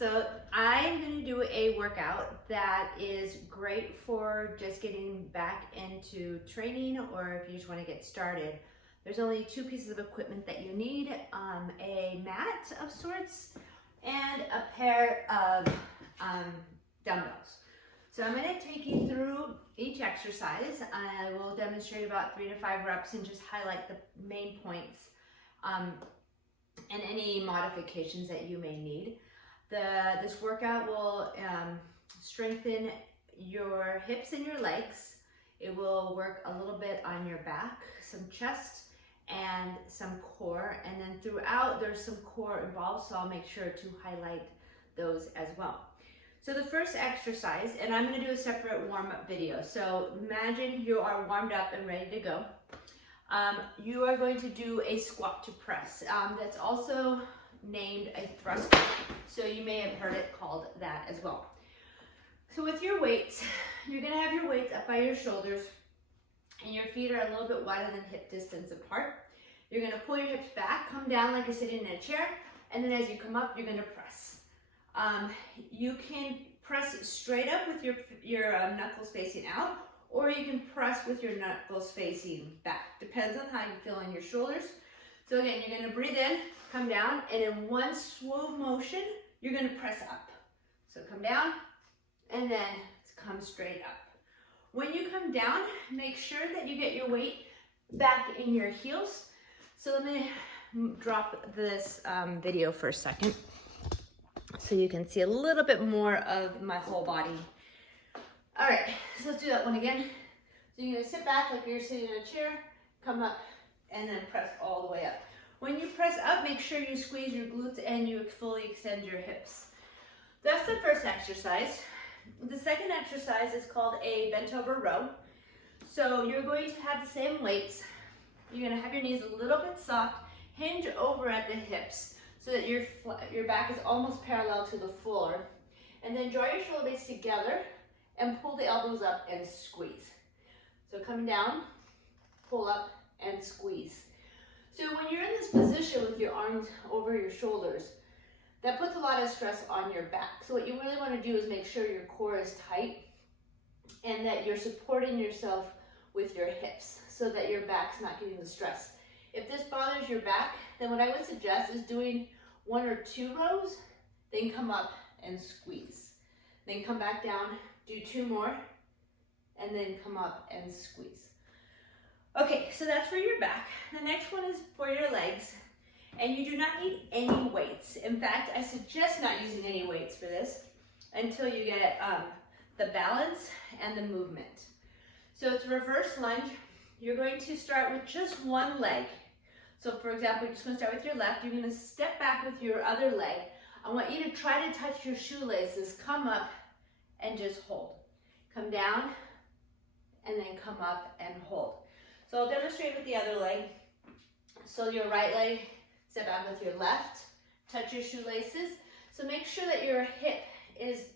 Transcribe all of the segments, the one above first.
So I'm going to do a workout that is great for just getting back into training, or if you just want to get started. There's only two pieces of equipment that you need, a mat of sorts and a pair of dumbbells. So I'm going to take you through each exercise. I will demonstrate about 3 to 5 reps and just highlight the main points and any modifications that you may need. This workout will strengthen your hips and your legs. It will work a little bit on your back, some chest, and some core. And then throughout, there's some core involved, so I'll make sure to highlight those as well. So the first exercise, and I'm going to do a separate warm-up video. So imagine you are warmed up and ready to go. You are going to do a squat to press. That's also named a thruster, so you may have heard it called that as well. So with your weights, you're going to have your weights up by your shoulders, and your feet are a little bit wider than hip distance apart. You're going to pull your hips back, come down like you're sitting in a chair, and then as you come up, you're going to press. You can press straight up with your knuckles facing out, or you can press with your knuckles facing back. Depends on how you feel in your shoulders. So again, you're going to breathe in, come down, and in one slow motion, you're going to press up. So come down, and then come straight up. When you come down, make sure that you get your weight back in your heels. So let me drop this video for a second so you can see a little bit more of my whole body. All right, so let's do that one again. So you're going to sit back like you're sitting in a chair, come up, and then press all the way up. When you press up, make sure you squeeze your glutes and you fully extend your hips. That's the first exercise. The second exercise is called a bent over row. So you're going to have the same weights. You're going to have your knees a little bit soft, hinge over at the hips so that your back is almost parallel to the floor. And then draw your shoulder blades together and pull the elbows up and squeeze. So come down, pull up, and squeeze. So when you're in this position with your arms over your shoulders, that puts a lot of stress on your back. So what you really want to do is make sure your core is tight and that you're supporting yourself with your hips so that your back's not getting the stress. If this bothers your back, then what I would suggest is doing 1 or 2 rows, then come up and squeeze. Then come back down, do 2 more, and then come up and squeeze. Okay, so that's for your back. The next one is for your legs, and you do not need any weights. In fact, I suggest not using any weights for this until you get the balance and the movement. So it's a reverse lunge. You're going to start with just one leg. So for example, you're just going to start with your left. You're going to step back with your other leg. I want you to try to touch your shoelaces, come up, and just hold. Come down, and then come up and hold. So I'll demonstrate with the other leg. So your right leg, step back with your left, touch your shoelaces. So make sure that your hip is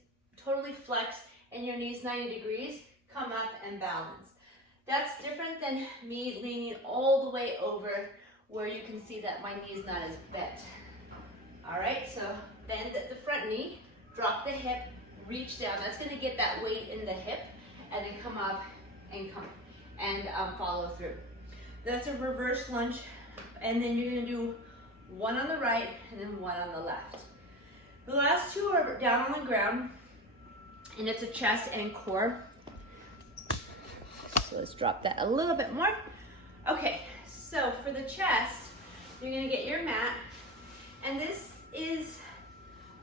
totally flexed and your knees 90 degrees, come up and balance. That's different than me leaning all the way over where you can see that my knee is not as bent. All right, so bend at the front knee, drop the hip, reach down. That's gonna get that weight in the hip, and then come up and come and follow through. That's a reverse lunge, and then you're gonna do 1 on the right and then 1 on the left. The last 2 are down on the ground, and it's a chest and core. So let's drop that a little bit more. Okay, so for the chest, you're gonna get your mat, and this is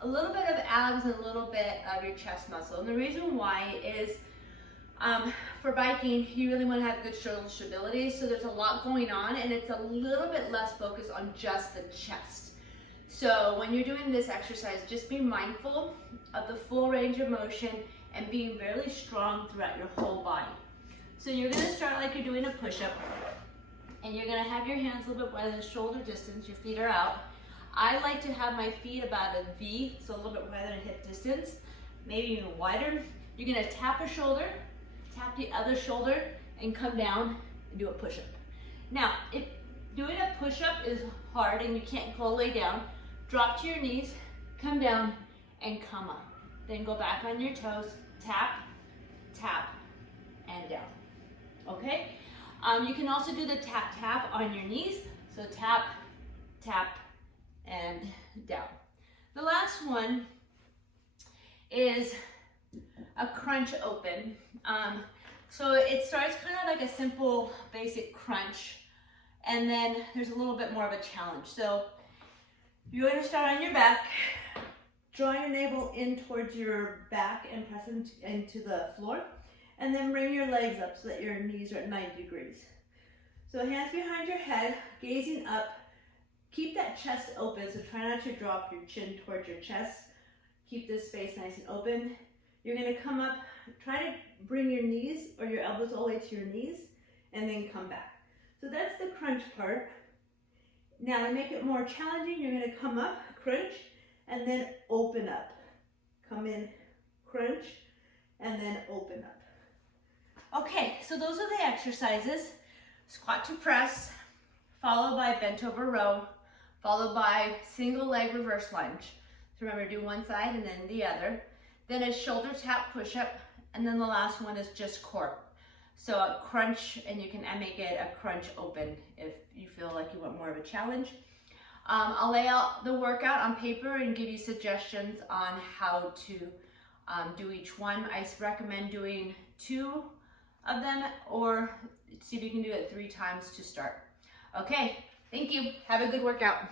a little bit of abs and a little bit of your chest muscle. And the reason why is for biking, you really want to have good shoulder stability, so there's a lot going on, and it's a little bit less focused on just the chest. So when you're doing this exercise, just be mindful of the full range of motion and being really strong throughout your whole body. So you're going to start like you're doing a push-up, and you're going to have your hands a little bit wider than shoulder distance. Your feet are out. I like to have my feet about a V, so a little bit wider than hip distance, maybe even wider. You're going to tap a shoulder, tap the other shoulder, and come down and do a push-up. Now, if doing a push-up is hard and you can't go all the way down, drop to your knees, come down, and come up. Then go back on your toes, tap, tap, and down. Okay? You can also do the tap, tap on your knees. So tap, tap, and down. The last one is a crunch open. So it starts kind of like a simple basic crunch, and then there's a little bit more of a challenge. So you're going to start on your back, draw your navel in towards your back and press into the floor, and then bring your legs up so that your knees are at 90 degrees. So hands behind your head, gazing up. Keep that chest open, so try not to drop your chin towards your chest. Keep this space nice and open. You're going to come up, try to bring your knees or your elbows all the way to your knees, and then come back. So that's the crunch part. Now to make it more challenging, you're going to come up, crunch, and then open up. Come in, crunch, and then open up. Okay, so those are the exercises. Squat to press, followed by bent over row, followed by single leg reverse lunge. So remember, do one side and then the other. Then a shoulder tap push-up, and then the last one is just core. So a crunch, and you can make it a crunch open if you feel like you want more of a challenge. I'll lay out the workout on paper and give you suggestions on how to do each one. I recommend doing 2 of them, or see if you can do it 3 times to start. Okay, thank you. Have a good workout.